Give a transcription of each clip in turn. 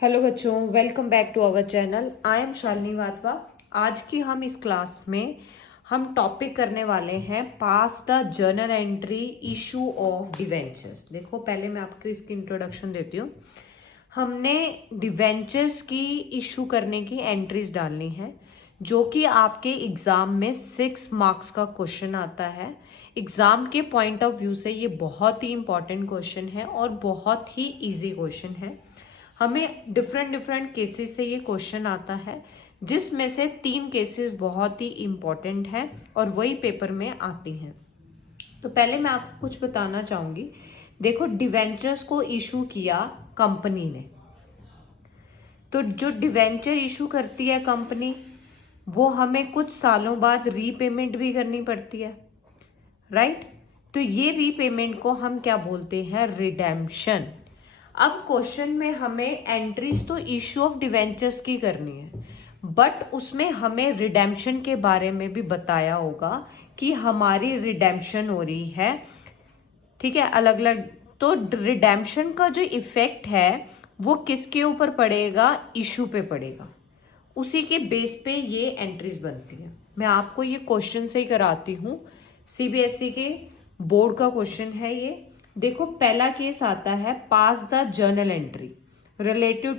Hello बच्चों, welcome back to our channel. I am Shalini Vatva. आज की हम इस क्लास में हम टॉपिक करने वाले हैं pass the journal entry issue of debentures. देखो, पहले मैं आपको इसकी इंट्रोडक्शन देती हूँ। हमने डिवेंचर्स की इशू करने की एंट्रीज डालनी है, जो कि आपके एग्जाम में 6 मार्क्स का क्वेश्चन आता है। एग्जाम के पॉइंट ऑफ व्यू से ये बहुत ही इंपॉर्टेंट क्वेश्चन है और बहुत ही इजी क्वेश्चन है। हमें डिफरेंट डिफरेंट केसेस से ये क्वेश्चन आता है, जिसमें से 3 केसेस बहुत ही इंपॉर्टेंट हैं और वही पेपर में आती हैं। तो पहले मैं आपको कुछ बताना चाहूंगी। देखो, डिवेंचर्स को इशू किया कंपनी ने, तो जो डिवेंचर इशू करती है कंपनी, वो हमें कुछ सालों बाद रीपेमेंट भी करनी पड़ती है, राइट। तो ये रीपेमेंट को हम क्या बोलते हैं? रिडेम्पशन। अब क्वेश्चन में हमें एंट्रीज तो इशू ऑफ डिवेंचर्स की करनी है, बट उसमें हमें रिडेम्पशन के बारे में भी बताया होगा कि हमारी रिडेम्पशन हो रही है, ठीक है, अलग अलग। तो रिडेम्पशन का जो इफेक्ट है वो किसके ऊपर पड़ेगा? इशू पे पड़ेगा। उसी के बेस पे ये एंट्रीज बनती है। मैं आपको ये क्वेश्चन से ही कराती हूँ, सीबीएसई के बोर्ड का क्वेश्चन है ये। देखो, पहला केस आता है pass the journal entry relative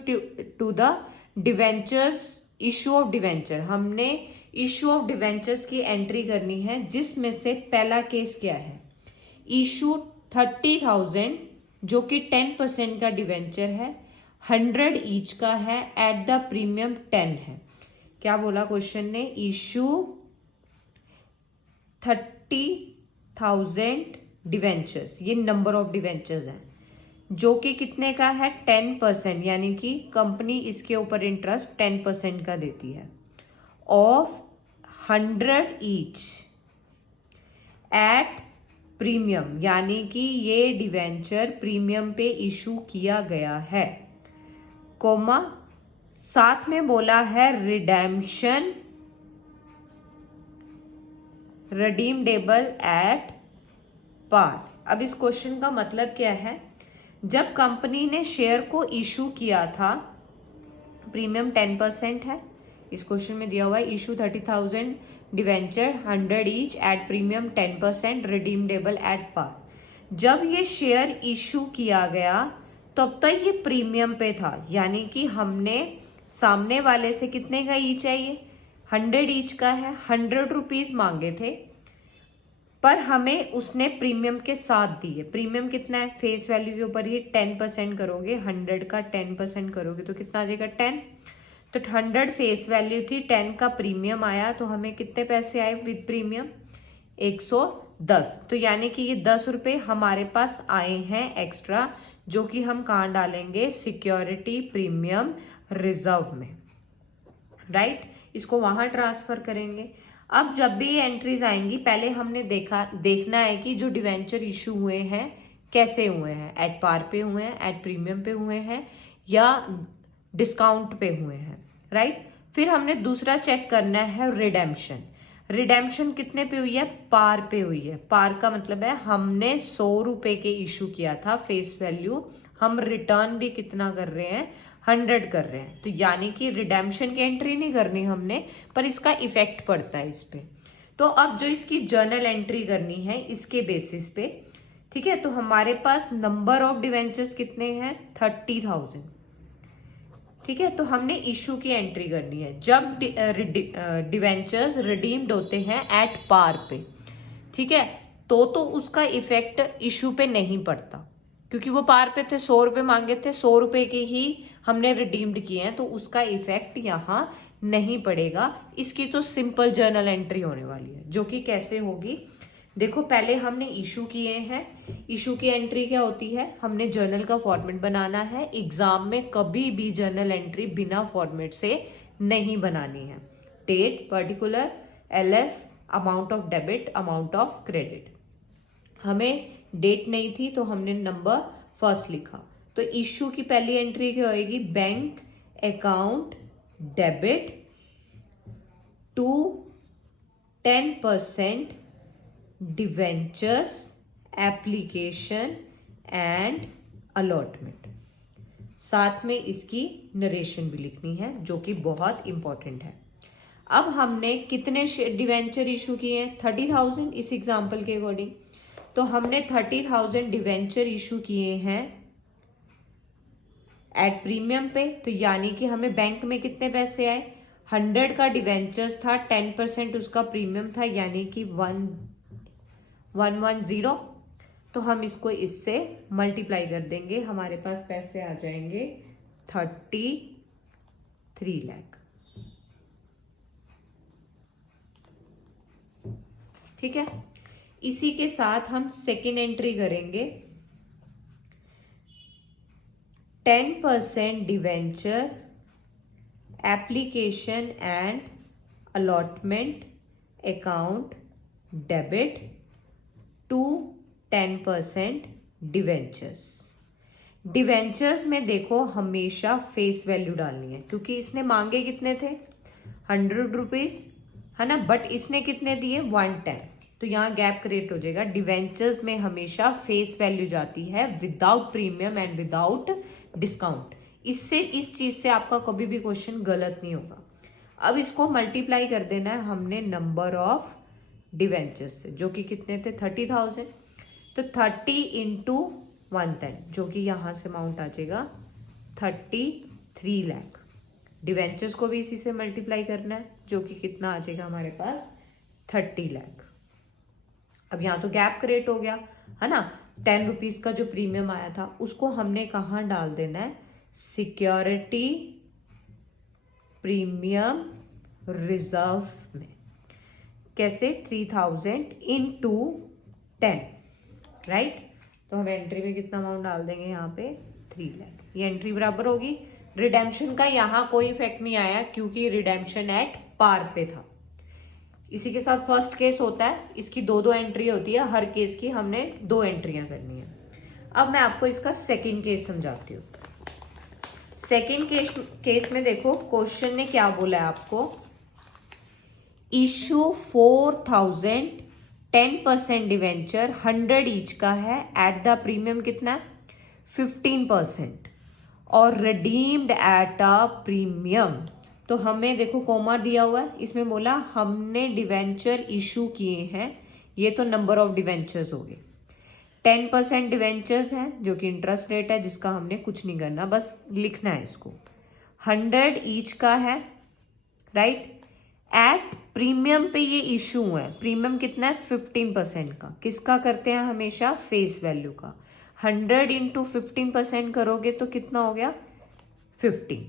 to the debentures issue of debenture. हमने इशू ऑफ डिवेंचर्स की एंट्री करनी है, जिसमें से पहला केस क्या है? इशू 30,000 जो कि 10% का डिवेंचर है, 100 ईच का है, एट द प्रीमियम 10 है। क्या बोला क्वेश्चन ने? इशू 30,000 डिवेंचर्स, ये नंबर ऑफ डिवेंचर्स हैं, जो कि कितने का है? 10%, यानी कि कंपनी इसके ऊपर इंटरेस्ट 10% का देती है, ऑफ 100 ईच एट प्रीमियम, यानी कि ये डिवेंचर प्रीमियम पे इशू किया गया है, कोमा साथ में बोला है रिडेम्पशन रिडीमडेबल एट पार। अब इस क्वेश्चन का मतलब क्या है? जब कंपनी ने शेयर को इशू किया था, प्रीमियम 10% है, इस क्वेश्चन में दिया हुआ है issue 30,000 debenture 100 each at premium 10% redeemable at par. जब ये शेयर इशू किया गया तब तक ये प्रीमियम पे था, यानी कि हमने सामने वाले से कितने का ईच है? ये 100 ईच का है, 100 रुपीज मांगे थे, पर हमें उसने प्रीमियम के साथ दिए। प्रीमियम कितना है? फेस वैल्यू के ऊपर ही 10% करोगे, 100 का 10% करोगे तो कितना आ जाएगा? 10। तो 100 फेस वैल्यू थी, 10 का प्रीमियम आया, तो हमें कितने पैसे आए विद प्रीमियम? 110। तो यानी कि ये 10 रुपए हमारे पास आए हैं एक्स्ट्रा, जो कि हम कहाँ डालेंगे? सिक्योरिटी प्रीमियम रिजर्व में, राइट। इसको वहां ट्रांसफर करेंगे। अब जब भी ये एंट्रीज आएंगी, पहले हमने देखना है कि जो डिवेंचर इशू हुए हैं कैसे हुए हैं, एट पार पे हुए हैं, एट प्रीमियम पे हुए हैं, या डिस्काउंट पे हुए हैं, राइट। फिर हमने दूसरा चेक करना है रिडेम्पशन। रिडेम्पशन कितने पे हुई है? पार पे हुई है। पार का मतलब है हमने 100 रुपए के इशू किया था फेस वैल्यू, हम रिटर्न भी कितना कर रहे हैं? 100 कर रहे हैं। तो यानी कि रिडेम्पशन की एंट्री नहीं करनी हमने, पर इसका इफेक्ट पड़ता है इस पे। तो अब जो इसकी जर्नल एंट्री करनी है इसके बेसिस पे, ठीक है, तो हमारे पास नंबर ऑफ डिवेंचर्स कितने हैं? 30,000, ठीक है। तो हमने इशू की एंट्री करनी है जब डिवेंचर्स रिडीम्ड होते हैं एट पार पे, ठीक है, तो उसका इफेक्ट इशू पे नहीं पड़ता, क्योंकि वो पार पे थे, 100 रुपए मांगे थे, 100 रुपए के ही हमने रिडीम्ड किए हैं, तो उसका इफेक्ट यहाँ नहीं पड़ेगा। इसकी तो सिंपल जर्नल एंट्री होने वाली है, जो कि कैसे होगी? देखो, पहले हमने इशू किए हैं। इशू की एंट्री क्या होती है? हमने जर्नल का फॉर्मेट बनाना है। एग्जाम में कभी भी जर्नल एंट्री बिना फॉर्मेट से नहीं बनानी है। Date, particular, LF, amount of debit, amount of credit. हमें डेट नहीं थी तो हमने नंबर फर्स्ट लिखा। तो इशू की पहली एंट्री क्या होगी? Bank account debit to 10% debentures application and allotment. साथ में इसकी नरेशन भी लिखनी है, जो कि बहुत इंपॉर्टेंट है। अब हमने कितने डिवेंचर इशू किए हैं? 30,000 इस एग्जाम्पल के अकॉर्डिंग। तो हमने 30,000 डिवेंचर इशू किए हैं एट प्रीमियम पे। तो यानी कि हमें बैंक में कितने पैसे आए? 100 का डिवेंचर्स था, 10% उसका प्रीमियम था, यानी कि 110। तो हम इसको इससे मल्टीप्लाई कर देंगे, हमारे पास पैसे आ जाएंगे 33 लाख। ठीक है, इसी के साथ हम सेकेंड एंट्री करेंगे। 10% debenture application and allotment account debit to 10% debentures. Debentures में देखो हमेशा फेस वैल्यू डालनी है, क्योंकि इसने मांगे कितने थे? 100 रुपीज, है ना, बट इसने कितने दिए? 110। तो यहाँ गैप क्रिएट हो जाएगा। डिवेंचर्स में हमेशा फेस वैल्यू जाती है without premium and without discount. इससे इस चीज से आपका कभी भी क्वेश्चन गलत नहीं होगा। अब इसको मल्टीप्लाई कर देना है हमने नंबर ऑफ डिवेंचर्स से, जो कि कितने थे? 30,000। तो 30 इंटू 110, जो कि यहां से अमाउंट आ जाएगा 33 लाख। डिवेंचर्स को भी इसी से मल्टीप्लाई करना है, जो कि कितना आ जाएगा हमारे पास? 30 लाख। अब यहाँ तो गैप क्रिएट हो गया, है ना। 10 रुपीज का जो प्रीमियम आया था उसको हमने कहाँ डाल देना है? सिक्योरिटी प्रीमियम रिजर्व में। कैसे? 3000 इंटू 10, राइट। तो हम एंट्री में कितना अमाउंट डाल देंगे? यहाँ पे 3 लाख। ये एंट्री बराबर होगी। रिडेम्पशन का यहाँ कोई इफेक्ट नहीं आया, क्योंकि रिडेम्पशन एट पार पे था। इसी के साथ फर्स्ट केस होता है, इसकी 2 एंट्री होती है, हर केस की हमने 2 एंट्रियां करनी है। अब मैं आपको इसका सेकंड केस समझाती हूँ। सेकंड केस में देखो क्वेश्चन ने क्या बोला है आपको? इशू 4,000 10% डिवेंचर 100 ईच का है एट द प्रीमियम कितना है? 15% और रिडीम्ड एट अ प्रीमियम। तो हमें देखो कोमा दिया हुआ है, इसमें बोला हमने डिवेंचर इशू किए हैं, ये तो नंबर ऑफ डिवेंचर्स हो गए। 10% डिवेंचर्स हैं, जो कि इंटरेस्ट रेट है, जिसका हमने कुछ नहीं करना, बस लिखना है इसको। 100 ईच का है, राइट। एट प्रीमियम पे ये इशू है। प्रीमियम कितना है? 15% का। किसका करते हैं हमेशा? फेस वैल्यू का। 100 इंटू 15% करोगे तो कितना हो गया? 15।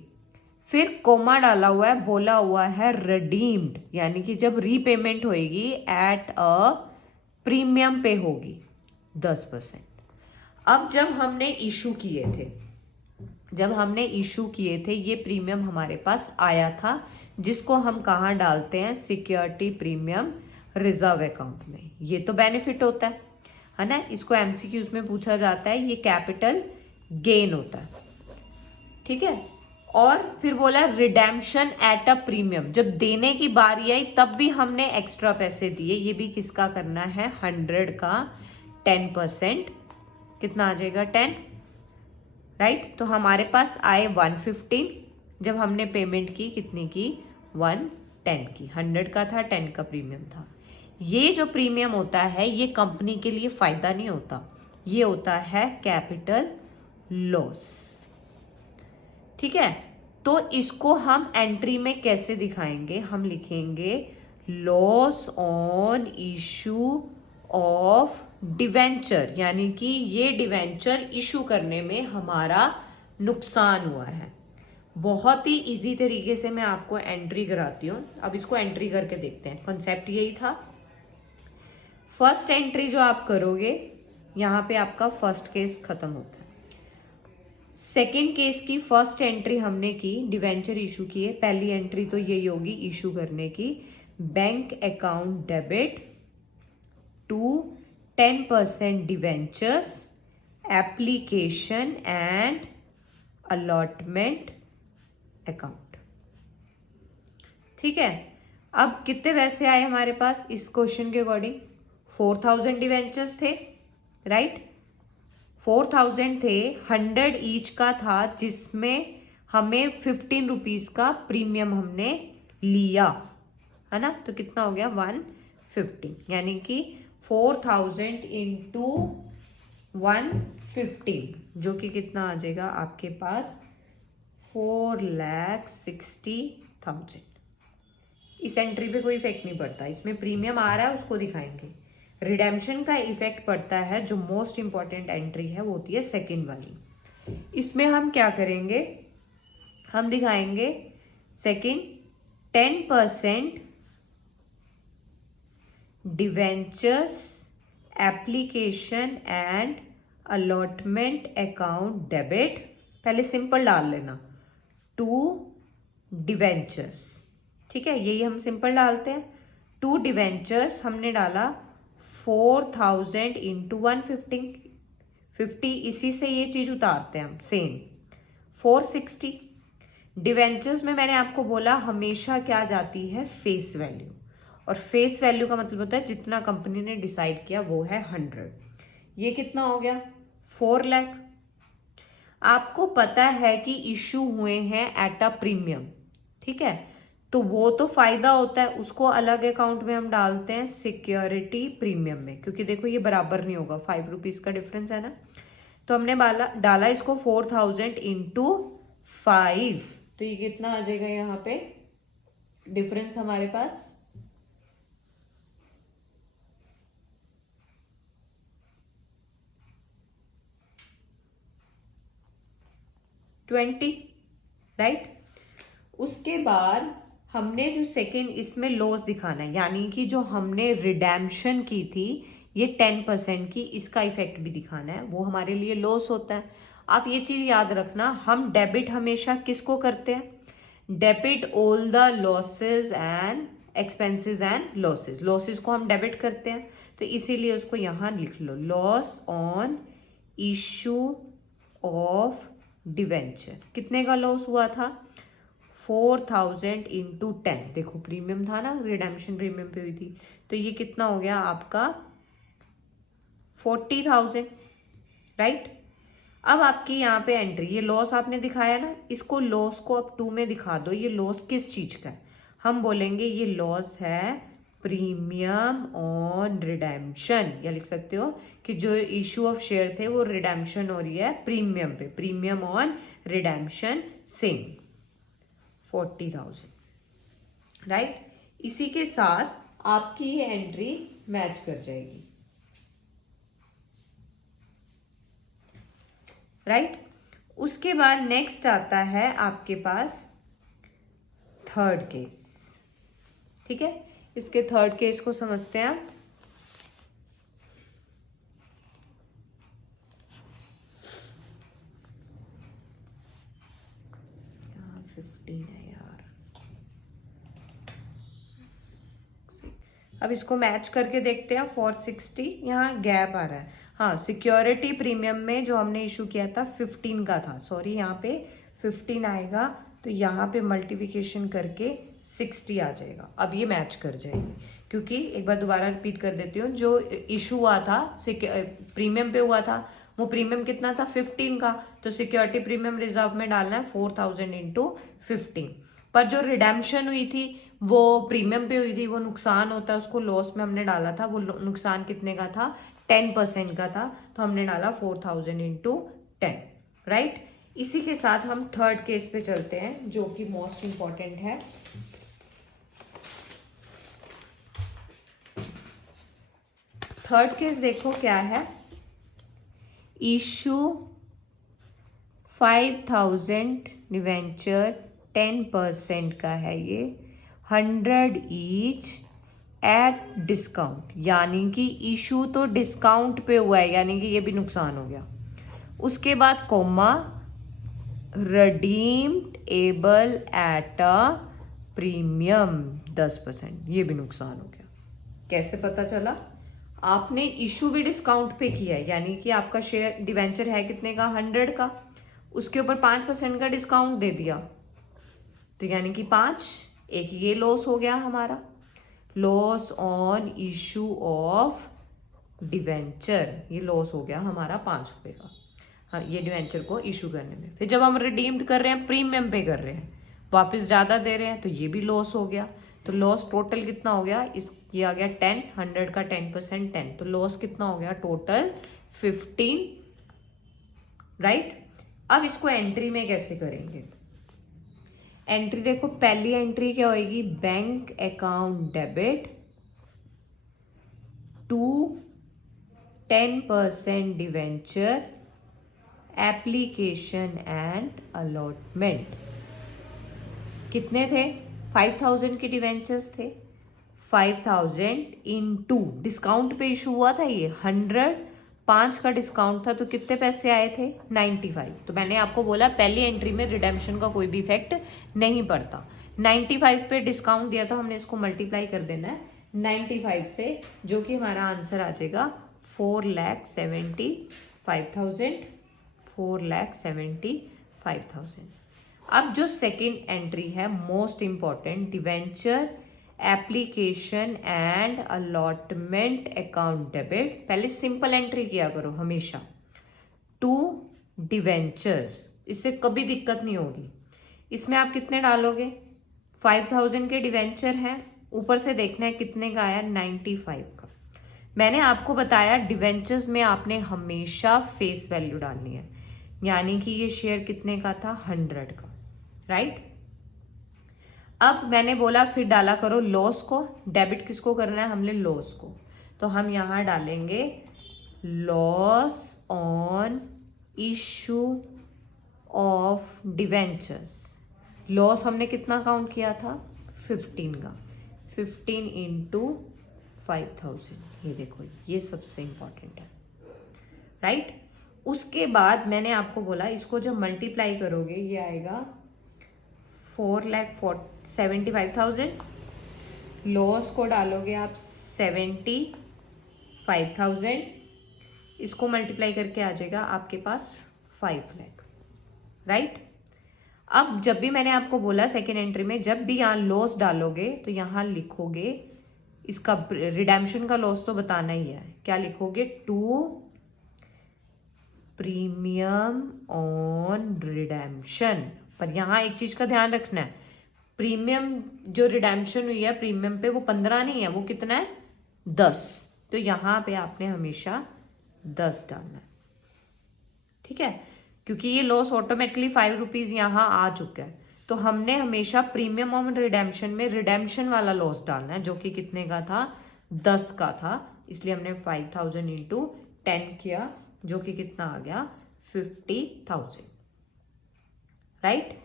फिर कोमा डाला हुआ है, बोला हुआ है रिडीम्ड, यानी कि जब रीपेमेंट होएगी एट अ प्रीमियम पे होगी 10%। अब जब हमने इशू किए थे, ये प्रीमियम हमारे पास आया था, जिसको हम कहाँ डालते हैं? सिक्योरिटी प्रीमियम रिजर्व अकाउंट में। ये तो बेनिफिट होता है ना। इसको एमसीक्यूज में पूछा जाता है, ये कैपिटल गेन होता है, ठीक है। और फिर बोला रिडेम्पशन एट अ प्रीमियम, जब देने की बारी आई तब भी हमने एक्स्ट्रा पैसे दिए। ये भी किसका करना है? 100 का 10%, कितना आ जाएगा? 10, राइट। तो हमारे पास आए 115, जब हमने पेमेंट की कितनी की? 110 की। 100 का था, 10 का प्रीमियम था। ये जो प्रीमियम होता है ये कंपनी के लिए फायदा नहीं होता, ये होता है कैपिटल लॉस, ठीक है। तो इसको हम एंट्री में कैसे दिखाएंगे? हम लिखेंगे loss on issue of debenture, यानी कि ये डिवेंचर इशू करने में हमारा नुकसान हुआ है। बहुत ही इजी तरीके से मैं आपको एंट्री कराती हूँ। अब इसको एंट्री करके देखते हैं। कॉन्सेप्ट यही था। फर्स्ट एंट्री जो आप करोगे, यहाँ पे आपका फर्स्ट केस खत्म होता है। सेकेंड केस की फर्स्ट एंट्री हमने की, डिवेंचर इशू किए। पहली एंट्री तो यही होगी इशू करने की, bank account debit to 10% debentures application and allotment account, ठीक है। अब कितने पैसे आए हमारे पास इस क्वेश्चन के अकॉर्डिंग? 4,000 डिवेंचर्स थे, राइट। 4,000 थे, 100 ईच का था, जिसमें हमें 15 रुपीज का प्रीमियम हमने लिया, है ना। तो कितना हो गया 150, यानी कि 4,000 इंटू 150, जो कि कितना आ जाएगा आपके पास 4,60,000। इस एंट्री पे कोई इफेक्ट नहीं पड़ता, इसमें प्रीमियम आ रहा है उसको दिखाएंगे। रिडेम्पशन का इफेक्ट पड़ता है, जो मोस्ट इंपॉर्टेंट एंट्री है वो होती है सेकंड वाली। इसमें हम क्या करेंगे, हम दिखाएंगे second 10% debentures application and allotment account debit. पहले सिंपल डाल लेना, टू डिवेंचर्स, ठीक है, यही हम सिंपल डालते हैं। टू डिवेंचर्स हमने डाला 4,000 इंटू 150, इसी से ये चीज उतारते हैं हम, सेम 460। डिवेंचर्स में मैंने आपको बोला हमेशा क्या जाती है, फेस वैल्यू, और फेस वैल्यू का मतलब होता है जितना कंपनी ने डिसाइड किया वो है 100। ये कितना हो गया 4 लाख। आपको पता है कि इशू हुए हैं एट अ प्रीमियम, ठीक है, तो वो तो फायदा होता है, उसको अलग अकाउंट में हम डालते हैं सिक्योरिटी प्रीमियम में, क्योंकि देखो ये बराबर नहीं होगा, 5 रुपीज का डिफरेंस है ना। तो हमने डाला इसको 4,000 इंटू 5, तो ये कितना आ जाएगा यहाँ पे डिफरेंस हमारे पास 20, राइट। उसके बाद हमने जो सेकेंड इसमें लॉस दिखाना है, यानी कि जो हमने रिडेम्पशन की थी ये 10% की, इसका इफेक्ट भी दिखाना है, वो हमारे लिए लॉस होता है। आप ये चीज याद रखना, हम डेबिट हमेशा किसको करते हैं, debit all the losses and expenses and losses, losses को हम डेबिट करते हैं, तो इसीलिए उसको यहां लिख लो, loss on issue of debenture. कितने का लॉस हुआ था 4,000 इंटू 10, देखो प्रीमियम था ना, रिडेम्पशन प्रीमियम पे हुई थी, तो ये कितना हो गया आपका 40,000, राइट। अब आपकी यहाँ पे एंट्री, ये लॉस आपने दिखाया ना, इसको लॉस को अब 2 में दिखा दो, ये लॉस किस चीज का है, हम बोलेंगे ये लॉस है प्रीमियम ऑन रिडेम्पशन, या लिख सकते हो कि जो इशू ऑफ शेयर थे वो रिडेम्पशन हो रही है प्रीमियम पे, premium on redemption same 40,000, right. इसी के साथ आपकी ये एंट्री मैच कर जाएगी, राइट। उसके बाद नेक्स्ट आता है आपके पास थर्ड केस, ठीक है। इसके थर्ड केस को समझते हैं आप। यहाँ 15 है यार, अब इसको मैच करके देखते हैं 460, यहाँ गैप आ रहा है। हाँ, सिक्योरिटी प्रीमियम में जो हमने इशू किया था 15 का था, सॉरी यहाँ पे 15 आएगा, तो यहाँ पे मल्टीप्लिकेशन करके 60 आ जाएगा। अब ये मैच कर जाएगी, क्योंकि एक बार दोबारा रिपीट कर देती हूँ, जो इशू हुआ था प्रीमियम पे हुआ था, वो प्रीमियम कितना था 15 का, तो सिक्योरिटी प्रीमियम रिजर्व में डालना है 4,000 इंटू 15। पर जो रिडेम्पशन हुई थी वो प्रीमियम पे हुई थी, वो नुकसान होता है, उसको लॉस में हमने डाला था, वो नुकसान कितने का था 10% का था, तो हमने डाला 4,000 इंटू 10, राइट। इसी के साथ हम थर्ड केस पे चलते हैं, जो कि मोस्ट इंपॉर्टेंट है। थर्ड केस देखो क्या है, इशू 5,000 डिवेंचर 10% का है, ये 100 ईच एट डिस्काउंट, यानी कि इशू तो डिस्काउंट पे हुआ है, यानी कि ये भी नुकसान हो गया। उसके बाद comma redeemed able at a premium 10%, ये भी नुकसान हो गया। कैसे पता चला, आपने इशू भी डिस्काउंट पे किया है, यानी कि आपका शेयर डिवेंचर है कितने का 100 का, उसके ऊपर 5% का डिस्काउंट दे दिया, तो यानी कि 5, एक ये लॉस हो गया हमारा, loss on issue of debenture, ये लॉस हो गया हमारा 5 रुपए का, हाँ, ये डिवेंचर को इशू करने में। फिर जब हम रिडीम्ड कर रहे हैं, प्रीमियम पे कर रहे हैं, वापस ज़्यादा दे रहे हैं, तो ये भी लॉस हो गया। तो लॉस टोटल कितना हो गया, ये आ गया 10, 100 का 10% 10, तो लॉस कितना हो गया टोटल 15, राइट। अब इसको एंट्री में कैसे करेंगे? एंट्री देखो, पहली एंट्री क्या होगी, bank account debit to 10% debenture application and allotment. कितने थे, 5000 के डिवेंचर्स थे, 5000 इंटू डिस्काउंट पे इशू हुआ था ये 100, 5 का डिस्काउंट था, तो कितने पैसे आए थे 95। तो मैंने आपको बोला पहली एंट्री में रिडेम्पशन का कोई भी इफेक्ट नहीं पड़ता। 95 पे डिस्काउंट दिया था, हमने इसको मल्टीप्लाई कर देना है 95 से, जो कि हमारा आंसर आ जाएगा 4,75,000, 4,75,000। अब जो सेकेंड एंट्री है most important, debenture application and allotment account debit, पहले सिंपल एंट्री किया करो हमेशा, टू डिवेंचर्स, इससे कभी दिक्कत नहीं होगी। इसमें आप कितने डालोगे, 5000 के डिवेंचर हैं, ऊपर से देखना है कितने का आया, 95 का। मैंने आपको बताया डिवेंचर्स में आपने हमेशा फेस वैल्यू डालनी है, यानी कि ये शेयर कितने का था, 100 का, राइट। अब मैंने बोला फिर डाला करो लॉस को, डेबिट किसको करना है, हमने लॉस को, तो हम यहां डालेंगे loss on issue of debentures. Loss हमने कितना काउंट किया था, 15 का, 15 इंटू 5000, ये देखो ये सबसे इंपॉर्टेंट है, राइट। उसके बाद मैंने आपको बोला इसको जब मल्टीप्लाई करोगे ये आएगा 4,75,000, लॉस को डालोगे आप 75,000, इसको मल्टीप्लाई करके आ जाएगा आपके पास 5 लाख, राइट। अब जब भी मैंने आपको बोला सेकेंड एंट्री में जब भी यहाँ लॉस डालोगे तो यहाँ लिखोगे इसका रिडेम्पशन का लॉस तो बताना ही है, क्या लिखोगे, टू प्रीमियम ऑन रिडेम्पशन। पर यहाँ एक चीज का ध्यान रखना है, प्रीमियम जो रिडेम्पशन हुई है प्रीमियम पे वो 15 नहीं है, वो कितना है 10, तो यहाँ पे आपने हमेशा 10 डालना है, ठीक है, क्योंकि ये लॉस ऑटोमेटिकली 5 रुपीज यहाँ आ चुका है। तो हमने हमेशा प्रीमियम ऑन रिडेम्पशन में रिडेम्पशन वाला लॉस डालना है, जो कि कितने का था, 10 का था, इसलिए हमने 5000 इंटू 10 किया, जो कि कितना आ गया 50,000, राइट।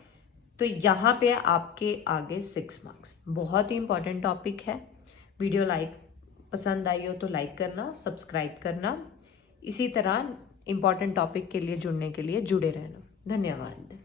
तो यहाँ पे आपके आगे 6 मार्क्स। बहुत ही इंपॉर्टेंट टॉपिक है। वीडियो पसंद आई हो तो लाइक करना, सब्सक्राइब करना, इसी तरह इंपॉर्टेंट टॉपिक के लिए जुड़ने के लिए जुड़े रहना। धन्यवाद।